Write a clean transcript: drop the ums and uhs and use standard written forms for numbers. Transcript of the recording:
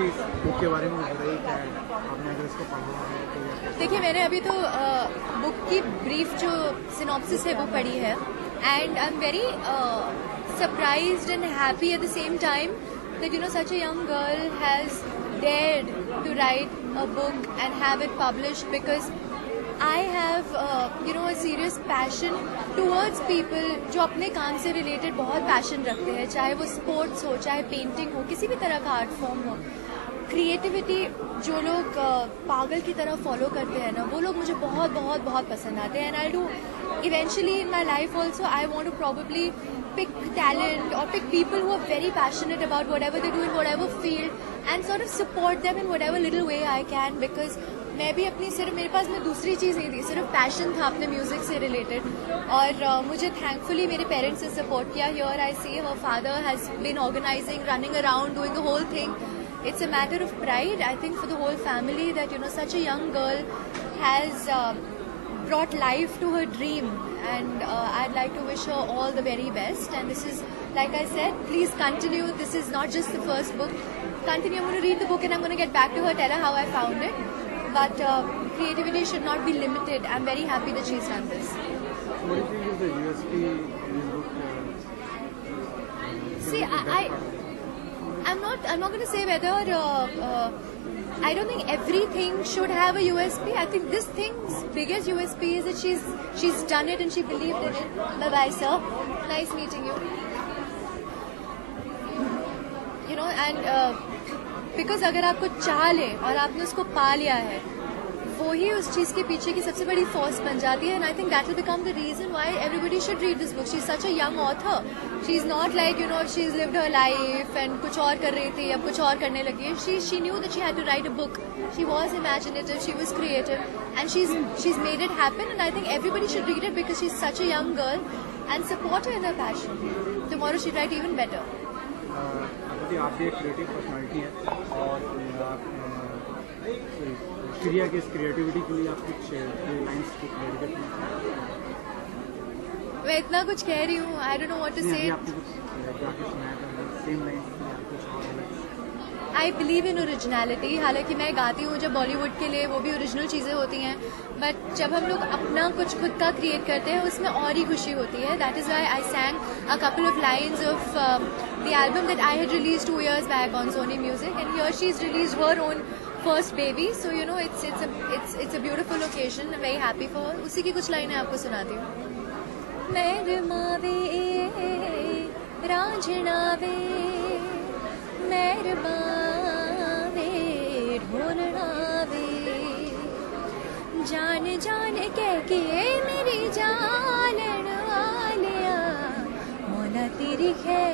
थोड़ी बुक के बारे में बताइए, क्या है आपने अगर इसको पढ़ा है तो। देखिए, मैंने अभी तो बुक की ब्रीफ जो सिनॉप्सिस है वो पढ़ी है, and I am very surprised and happy at the same time that such a young girl has dared to write a book and have it published, because I have a serious passion towards people जो अपने काम से रिलेटेड बहुत पैशन रखते हैं, चाहे वो स्पोर्ट्स हो, चाहे पेंटिंग हो, किसी भी तरह का आर्ट फॉर्म हो। क्रिएटिविटी जो लोग पागल की तरह फॉलो करते हैं ना, वो लोग मुझे बहुत बहुत बहुत पसंद आते हैं। And I do eventually in my life also I want to probably pick talent or pick people who are very passionate about whatever they do in whatever field and sort of support them in whatever little way I can, because मैं भी अपनी सिर्फ मेरे पास में दूसरी चीज़ नहीं थी, सिर्फ पैशन था अपने म्यूजिक से रिलेटेड। और मुझे थैंकफुली मेरे पेरेंट्स ने सपोर्ट किया। Here I see her father has been organising, running around, doing the whole thing. It's a matter of pride, I think, for the whole family that such a young girl has brought life to her dream, and I'd like to wish her all the very best. And this is, like I said, please continue. This is not just the first book. Continue. I'm going to read the book and I'm going to get back to her, tell her how I found it. But creativity should not be limited. I'm very happy that she's done this. What do you think is the USP in this book? See, I'm not going to say whether I don't think everything should have a USP. I think this thing's biggest USP is that she's done it and she believed in it. Bye bye, sir. Nice meeting you. And because अगर आपको चाह ले और आपने उसको पा लिया है, वो ही उस चीज़ के पीछे की सबसे बड़ी फोर्स बन जाती है। And I think that will become the reason why everybody should read this book. She is such a young author, she is not like she is lived her life and कुछ और कर रही थी, अब कुछ और करने लगी है। She knew that she had to write a book, she was imaginative, she was creative, and she is made it happen. And I think everybody should read it because she is such a young girl and support her in her passion. Tomorrow she write even better. आप भी एक creative personality है और क्रिया की इस क्रिएटिविटी के लिए आप कुछ लाइंस कुछ डेडिकेट करना। मैं इतना कुछ कह रही हूँ, I don't know what to say. I believe in originality. हालांकि मैं गाती हूँ जब बॉलीवुड के लिए, वो भी ओरिजिनल चीज़ें होती हैं, बट जब हम लोग अपना कुछ खुद का क्रिएट करते हैं उसमें और ही खुशी होती है। दैट इज़ व्हाई आई सैंग a couple of lines of the album that I had release 2 years back on Sony music, and here she is release her own first baby. So it's a beautiful occasion. I'm very happy for her. उसी की कुछ लाइनें आपको सुनाती हूँ। मेहरबावे रांझणावे मेहरबावे ढोलणावे, जान जान कह के मेरी जान वालिया, मौला तेरी खैर